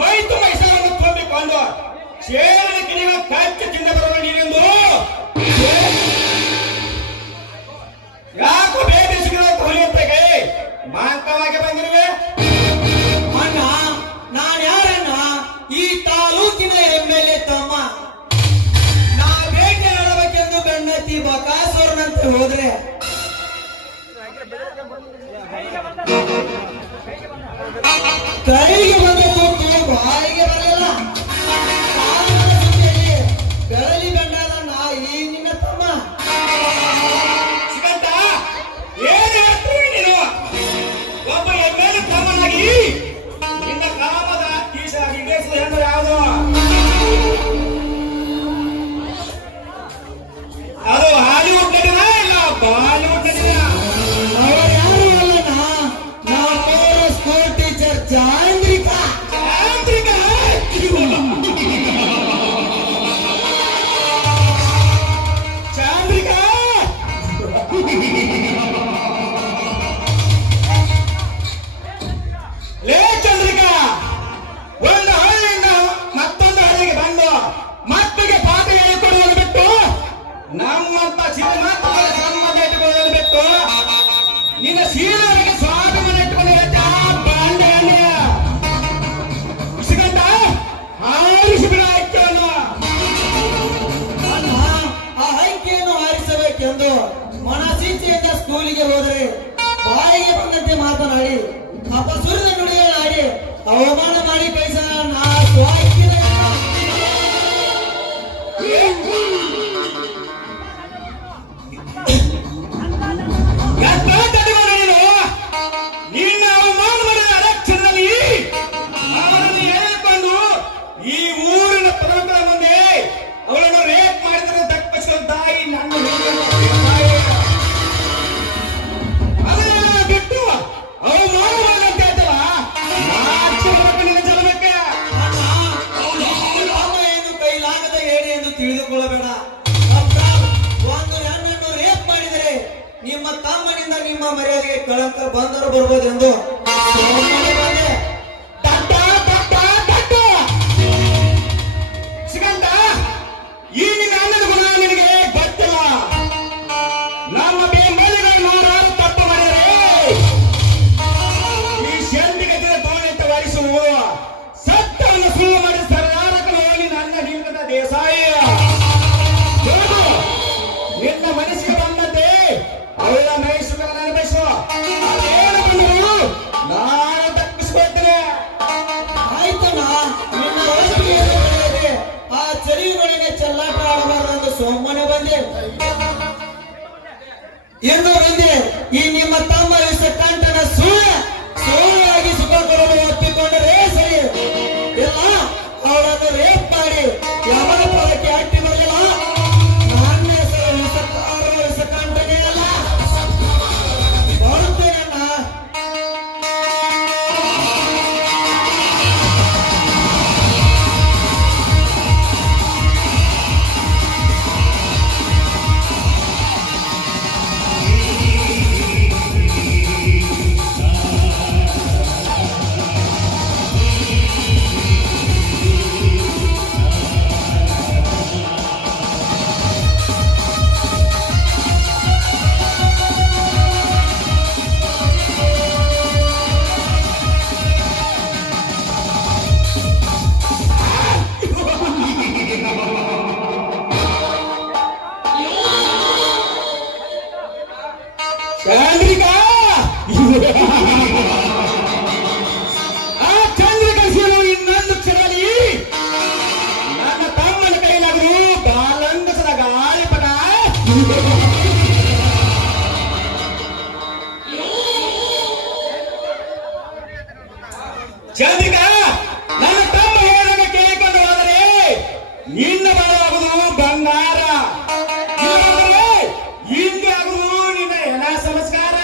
ಮೈ ತುಂಬ ಇಸವನ್ನು ತುಂಬಿಕೊಂಡು ಸೇರಲಿಕ್ಕೆ ನೀವು ಕಚ್ಚು ತಿಂದ ಬರುವ ನೀನೆಂದು ಯಾಕೋ ಬೇಬಿ ಸಿಗದ ಹೊಲಿಯಂತೆಗೆ ಮಾಂಕವಾಗಿ ಬಂದಿರುವೆ ಅಣ್ಣ. ನಾನು ಯಾರಣ್ಣ? ಈ ತಾಲೂಕಿನ ಎಮ್ಮೆಲ್ಯೆ ತಮ್ಮ. ನಾ ಬೇಟೆ ಆಡಬೇಕೆಂದು ಬೆನ್ನತ್ತಿ ಬಕಾಸುರನಂತೆ ಹೋದ್ರೆ ಕೈಗೆ ಬಂದ ತುತ್ತು ಬಾಯಿಗೆ ಬರಲಿಲ್ಲ. ಬೆಳಲಿ ಬೆಂಡಾದ ನಾ ಈ ನಿನ್ನ ತಮ್ಮ. ಸಿಗಂತ ಏನು ಹೇಳ್ತೀವಿ ನೀನು? ಒಬ್ಬ ಎಮ್ಮೆಲ್ಯೆ ತಮ್ಮನಾಗಿ ನಿನ್ನ ಕಾಮದ ಈಶ ಈಡೇರಿಸುವ ಹೆಣ್ಣು ಯಾವುದು? ಅದು ಹಾಲಿವುಡ್ ನಟಿನ ಇಲ್ಲ ಬಾಲಿವುಡ್ ನಟಿನ? ಅವರು ಯಾರು ಅಲ್ಲಣ್ಣ, ನಾವು ಸ್ಕೂಲ್ ಟೀಚರ್ ಚಾಂದ್ರಿಕಾ. ಯಾಂತ್ರಿಕ ಚಾಂದ್ರಿಕಾ ಲೇ ಚಂದ್ರಿಕಾ, ಒಂದು ಹಳ್ಳಿಯಿಂದ ಮತ್ತೊಂದು ಹಳ್ಳಿಗೆ ಬಂದು ಮಕ್ಕಳಿಗೆ ಪಾಠ ಹೇಳಿಕೊಡುವುದು ಬಿಟ್ಟು ನಮ್ಮಂತ ಶ್ರೀಮಂತರ ಸಮಾಜ ಇಟ್ಟುಕೊಳ್ಳೋದು ಬಿಟ್ಟು ನಿನ್ನ ಶೀಲರಿಗೆ ಸ್ವಾಗಮನ ಇಟ್ಟುಕೊಂಡು ಬಾಂಧವ್ಯ ಸಿಗಂತ ಆರಿಸಿ ಬಿಡ ಆಯ್ತು. ಅಣ್ಣ, ಆ ಹೈಕೆಯನ್ನು ಹಾರಿಸಬೇಕೆಂದು ಮನಸಿಂಚೆಯಿಂದ ಸ್ಕೂಲಿಗೆ ಹೋದರೆ ಬಾಯಿಗೆ ಬಂದಂತೆ ಮಾತನಾಡಿ ಅಪಸುರದ ನುಡಿಗಳಾಡಿ ಅವಮಾನ ಮಾಡಿ ಕೈಸ ನಾ ಸ್ವಾರ್ಥಿನ ನಿನ್ನ ಅವಮಾನ ಮಾಡಿದ ಅರಕ್ಷಣದಲ್ಲಿ ಅವರನ್ನು ಹೇಳಿಕೊಂಡು ಈ ಊರಿನ ಪ್ರಮುಖರ ಮುಂದೆ ಅವಳನ್ನು ರೇಪ್ ಮಾಡಿದರೆ ತಪ್ಪಿಸುವ ತಾಯಿ ನನ್ನ ಅದನ್ನೆಲ್ಲ ಬಿಟ್ಟು ಅವಮಾನ ಮಾಡಿದಂತೆ ಆಯ್ತಲ್ಲ ನಿನ್ನ ಜಲಕ್ಕೆ. ಅಣ್ಣ, ಅಮ್ಮ ಏನು ಕೈಲಾಗದ ಏಣಿ ಎಂದು ತಿಳಿದುಕೊಳ್ಳಬೇಡ. ಒಂದು ಹೆಣ್ಣನ್ನು ರೇಪ್ ಮಾಡಿದರೆ ನಿಮ್ಮ ತಮ್ಮನಿಂದ ನಿಮ್ಮ ಮರ್ಯಾದೆಗೆ ಕಳಂಕ ಬಂದರು ಬರ್ಬೋದೆಂದು ಸುಮ್ಮನೆ ಬಂದೆ. ದಡ್ಡ ದಡ್ಡ ದಡ್ಡ ಸಿಗಂತ ಈ ನಿನ್ನ ಅನ್ನದ ಗುಣ ನಿನಗೆ ಗೊತ್ತಿಲ್ಲ. ನಮ್ಮ ಬೆಂಬಲಿಗಳು ನೂರಾರು ತಪ್ಪು ಮಾಡಿದರೆ ಈ ಶಂದಿಗತಿಯ ದೋಣಿತ ವರಿಸುವು ಸತ್ತವನ್ನು ಸುಳ್ಳು ಮಾಡಿ ಸರ್ದಾರಕನು ನಿನ್ನ ಅನ್ನ ನಿಲ್ಕದ ದೇಸಾಯಿ ಹೌದು. ನಿನ್ನ ಮನಸ್ಸಿಗೆ ಬಂದಂತೆ ಅವಳ ಮೈಸೂರ ನೆನಪಿಸುವ ಅದೇನು ಬಂದರು ನಾನು ತಪ್ಪಿಸ್ಕೊಳ್ತೇನೆ. ಆಯ್ತಣ್ಣ, ನಿನ್ನ ವಯಸ್ಸಿಗೆ ಏನು ಬೆಳೆಯಿದೆ? ಆ ಚಳಿಗಳಿಗೆ ಚೆಲ್ಲಾಟ ಆಡಬಾರದೆಂದು ಸುಮ್ಮನೆ ಬಂದೆ. ಎಂದು ಬಂದೆ ಈ ನಿಮ್ಮ ತಮ್ಮ ವಿಷಕಂಠನ ಸುಳ್ಳಾಗಿ ಸುಖ ಕೊಡಲು ಒಪ್ಪಿಕೊಂಡರೆ ಸರಿ. ಇಲ್ಲ, ಅವಳನ್ನು ರೇಪ್ ಮಾಡಿ ಯಾವನ ಫಲಕ್ಕೆ ಅಟ್ಟಿ ಬರಲಿಲ್ಲ. ನನ್ನ ಹೆಸರು ವಿಷಕಂಠನೇ ಅಲ್ಲ. ಬರುತ್ತೇನಣ್ಣ. ಚಂದ್ರಿಕಾ ಆ ಚಂದ್ರಿಕಾ ಸೀನು ಇನ್ನೊಂದು ಕ್ಷಣದಲ್ಲಿ ನನ್ನ ತಮ್ಮನ ಕೈಲಾದರೂ ಬಾಲಂಗಸದ ಗಾಳಿಪಟ ಚಂದ್ರಿಕಾ ನನ್ನ ತಮ್ಮ ಹೇಳಿದಾಗ ಕೇಳಿಕೊಂಡು ಹೋದರೆ ನಿನ್ನ ಬಾಳಾಗುವುದು ಬಂಗಾರ, ಇಲ್ಲವಾದರೆ ಹಿಂದೆ ಆಗುವುದು ನಿನ್ನ ಹೆಣ ಸಂಸ್ಕಾರ.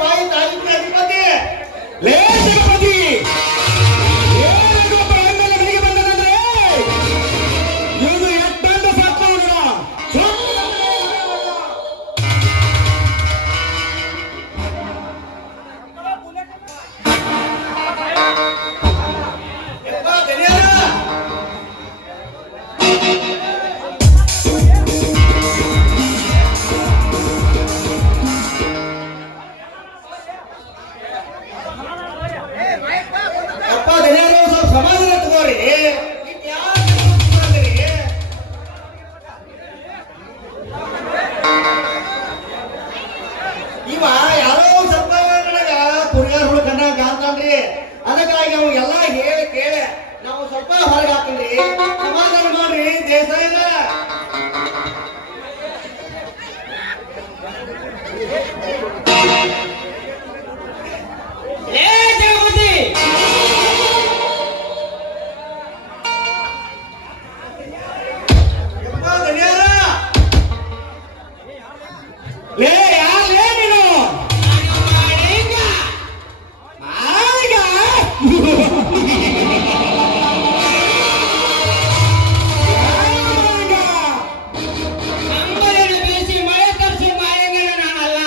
ಬಾಯಿ ತಾಗಿದ್ರೆ ಅಧಿಪತಿ ಲೇ ಜಗಪತಿ ಏನಾದ್ರು ಒಬ್ಬ ಹೆಣ್ಣಲ್ಲಿ ಮನೆಗೆ ಬಂದದಂದ್ರೆ ಇವನು ಎಟ್ಟಂತ ಸತ್ತವನು. ಯಪ್ಪ ಗಣ್ಯರ ಯಪ್ಪ ಗಣ್ಯರು ಸ್ವಲ್ಪ ಸಮಾಧಾನ ತಗೋರಿ. ಇದ್ ಯಾರ್ ಕೂತ್ಕೊಂಡ್ರಿ? ಇವ ಯಾರೋ ಸ್ವಲ್ಪ ನನಗ ಕುರಿಗಾರ ಹುಳು ಕಂಡಂಗ ಕಾಣ್ತಾನ್ರಿ. ಅದಕ್ಕಾಗಿ ಅವ್ ಎಲ್ಲಾ ಹೇಳಿ ಕೇಳಿ ನಾವು ಸ್ವಲ್ಪ ಹೊರಗೆ ಹಾಕನ್ರಿ. ಸಮಾಧಾನ ಮಾಡ್ರಿ ದೇಸಾಯಿನ. ಲೇ ಜಗಪತಿ ಯಪ್ಪ ಗಣ್ಯರ ಲೇ ಯಾರೇ ನೀನು ಮಾಳಿಂಗ ಮಾಳಿಗ? ಮಾಳಿಗ? ಅಂಬರನ್ನು ಬೀಸಿ ಮಳೆ ತರಿಸಿ ಮಾಳಿಂಗನ ನಾನಲ್ಲ.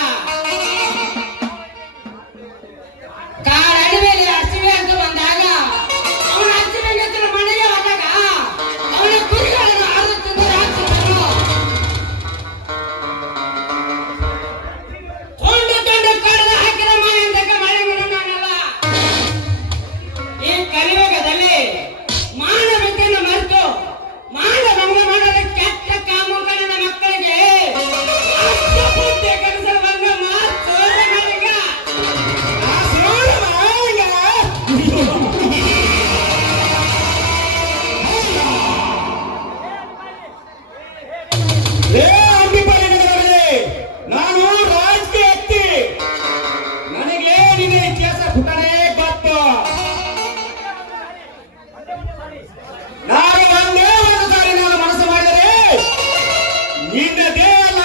ಕಾರ್ ಅಡಿಮೇಲೆ ಹಸಿವೆ ಅಂತ ಬಂದಾಗ ಅವನ ಹಸಿವೆ ಮನೆಗೆ ಹೋದಾಗ ಅವನ ಕುರಿಗಳನ್ನು ಆರು ತಿಂದು ಹಾಕ್ತಿದ್ದನು. ತುಂಡು ತುಂಡು ಕಡ್ದು ಹಾಕಿದ ಮಾಳಿಂಗಕ್ಕೆ ಮಾಳಿಂಗನ ನಾನಲ್ಲ. ಈ ಕಲಿಯುಗದಲ್ಲಿ ಮಾನವತೆಯನ್ನು ಮರೆತು ಮಾನವನ ಮಾಡಲು ಕೆಟ್ಟ ಕಾಮುಕನ ಮಕ್ಕಳಿಗೆ ಅಷ್ಟಬುದ್ಧಿ ಕಲಿಸಲು ಬಂದ ಮಾತು ಮಾಳಿಂಗ. ಆ ಸೋಳು ಮಾಳಿಗ? ಲೇ ಅಂಬಿಪಾಲಿ ನಗರದಲ್ಲಿ ನಾನು ರಾಜಕೀಯ ವ್ಯಕ್ತಿ. ನನಗೆ ನಿನ್ನ ಇತಿಹಾಸ ಪುಟನೇ ಗೊತ್ತು. ನಾನು ಒಂದೇ ಒಂದು ಸಾರಿ ನಾನು ಮನಸ್ಸು ಮಾಡಿದರೆ ನಿನ್ನ ದೇಹ ಅಲ್ಲ,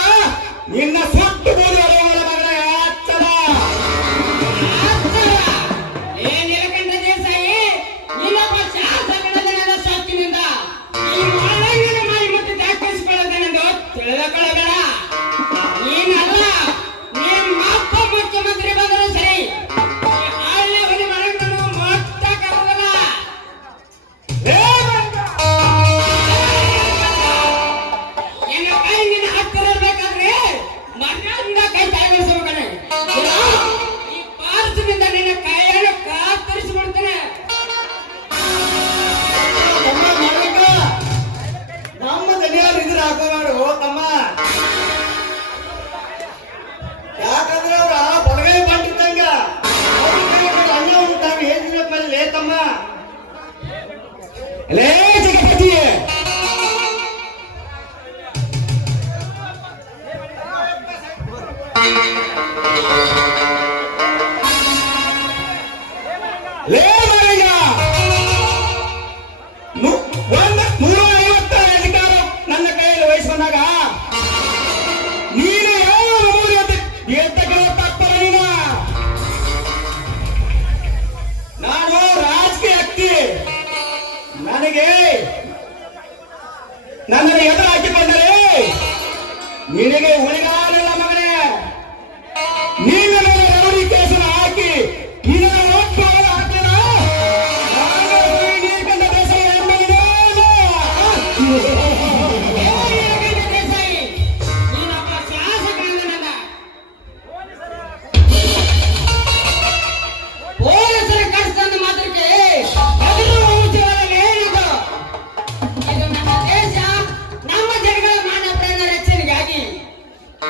ನಿನ್ನ ಸುಟ್ಟು ಬೂದಿ ಹೊಡೆಯುವ ಮಗನ ಎಚ್ಚರ. ಏ ನೀಲಕಂಠ ದೇಸಾಯಿ, ನೀನೊಬ್ಬ ಶಾಸಕನಾದ ಸೊಕ್ಕಿನಿಂದ ಈ ಮಾಳಿಂಗನ ಮಾಯಿ ಮತ್ತೆ ದಾಖಲಿಸಿಕೊಳ್ಳೋದೆಂದು ತಿಳಿದುಕೊಳ್ಳಬೇಡ. ನೀನಲ್ಲ, ನಿಮ್ಮ ಅಪ್ಪ ಮುಖ್ಯಮಂತ್ರಿ ಬಂದರೂ ಸರಿ, ಈ ಹಳ್ಳಿ ಹುಲಿ ಮಾಳಿಂಗನನ್ನು ಮುಕ್ತ ಕರೆದಲ್ಲ. ಲೇ ಮಗ! ನಿನ್ನ ಕೈ ನಿನ್ನ ಹತ್ತಿರ ಇರ್ಬೇಕಾದ್ರೆ ಮರ್ಯಾದೆಯಿಂದ ಕೈ ತಾಗಿಸಬೇಕನೆ. ಈ ಪಾರ್ಶ್ವದಿಂದ ನಿನ್ನ ಕೈಯನ್ನು ಕತ್ತರಿಸಿಬಿಡ್ತೇನೆ. ತಮ್ಮ ಮಾಲಕ ನಮ್ಮ ಗಣ್ಯರು ಇದ್ರ ಹಾಕೋಬೇಡು ತಮ್ಮ. ಯಾಕಂದ್ರೆ ಅವ್ರ ಬಲಗೈ ಬಂದಿದ್ದಂಗ ಅನ್ನ ಉಂಟಾಗ ಹೇಳ್ತಿರ್ಬೇಕು ಮೇಲೆ ತಮ್ಮ. ಲೇ ಜಗಪತಿ, ಲೇ ಮಾಳಿಗ, 150 ಅಧಿಕಾರ ನನ್ನ ಕೈಯಲ್ಲಿ ವಹಿಸಿಕೊಂಡಾಗ ನೀನು ಯಾವ ನಮೂನೆ ಎತ್ತಕ್ಕೆ ತಪ್ಪಲ್ಲ ನೀನು. ನಾನು ರಾಜಕೀಯ ವ್ಯಕ್ತಿ. ನನಗೆ ನನ್ನನ್ನು ಎದುರು ಹಾಕಿಕೊಂಡರೆ ನಿನಗೆ ಉಳಿಗಾಲಿಲ್ಲ ಮಗನೇ. ನೀನು ನನ್ನ ರೌಡಿ ಕೇಸನ್ನು ಹಾಕಿ ನಿನ್ನ ಒಟ್ಟು ಹಾಕಿದ ನೀರ್ಕಂಡ ದೇಸಾಯಿ ಏ ನೀಲಕಂಠ ದೇಸಾಯಿ, ನೀನೊಬ್ಬ ಶಾಸಕನಾದ ನನ್ನ ಪೊಲೀಸರ ಕಡಿಸ್ತಂದ ಮಾತ್ರಕ್ಕೆ ಹೆದರುವ ಉದ್ಯೋಗದಲ್ಲಿ ಏನಿದು? ಇದು ನಮ್ಮ ದೇಶ, ನಮ್ಮ ಜನಗಳ ಮಾನ ಪ್ರಾಣ ರಕ್ಷಣೆಗಾಗಿ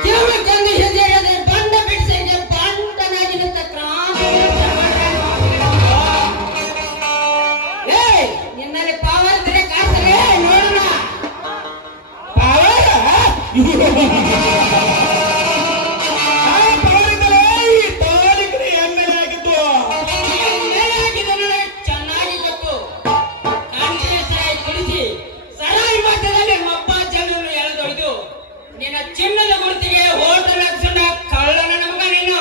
ಜೀವಕ್ಕೊಂದು ಹೆಜ್ಜೆಯದೆ ಬಂಡ ಬಿಡಿಸಲಿಕ್ಕೆ ಬಂಟನಾಗಿ ನಿಂತ ಕ್ರಾಂತಿ. ಏ ನಿನ್ನಲ್ಲಿ ಪವರ್ ಇದ್ರೆ ಕಾಸರೆ ನೋಡೋಣ. ಪವರಿಂದಲೇ ಈ ತಾಲೂಕಿನ ಎಮ್ಮೆಲೆ ಆಗಿದ್ದು. ಮೇಲಾಗಿದೆ ನನಗೆ ಚೆನ್ನಾಗಿ ಗೊತ್ತು. ಕಾಂಗ್ರೆಸ್ ಸರಾಯಿ ಕುಡಿಸಿ ಸರಾಯಿ ಮಧ್ಯದಲ್ಲಿ ಒಬ್ಬ ಜನರನ್ನು ಎಳೆದೊಯ್ದು ನಿನ್ನ ಚಿನ್ನದ ಗುರುತಿಗೆ ಹೋಟೆಲ್ ಹಾಕ್ಸೊಂಡ ಕಳ್ಳನ ನಮಗ ನೀನು.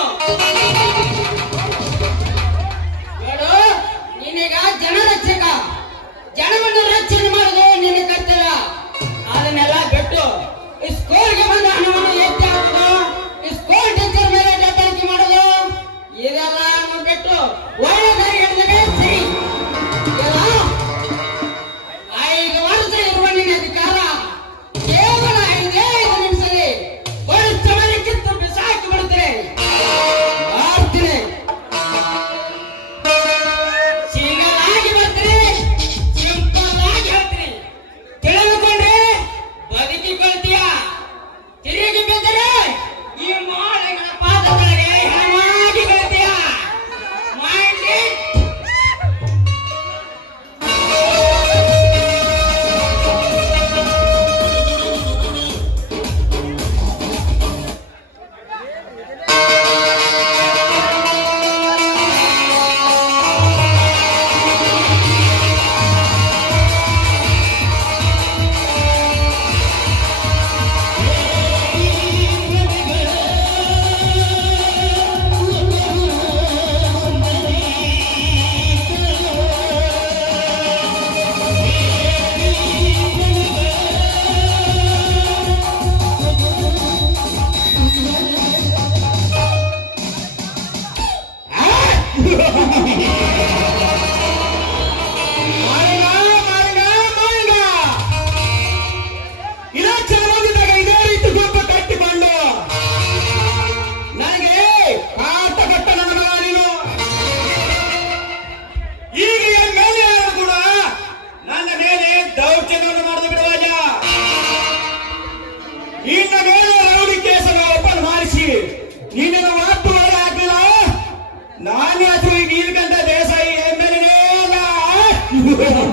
ಅಯ್ಯೋ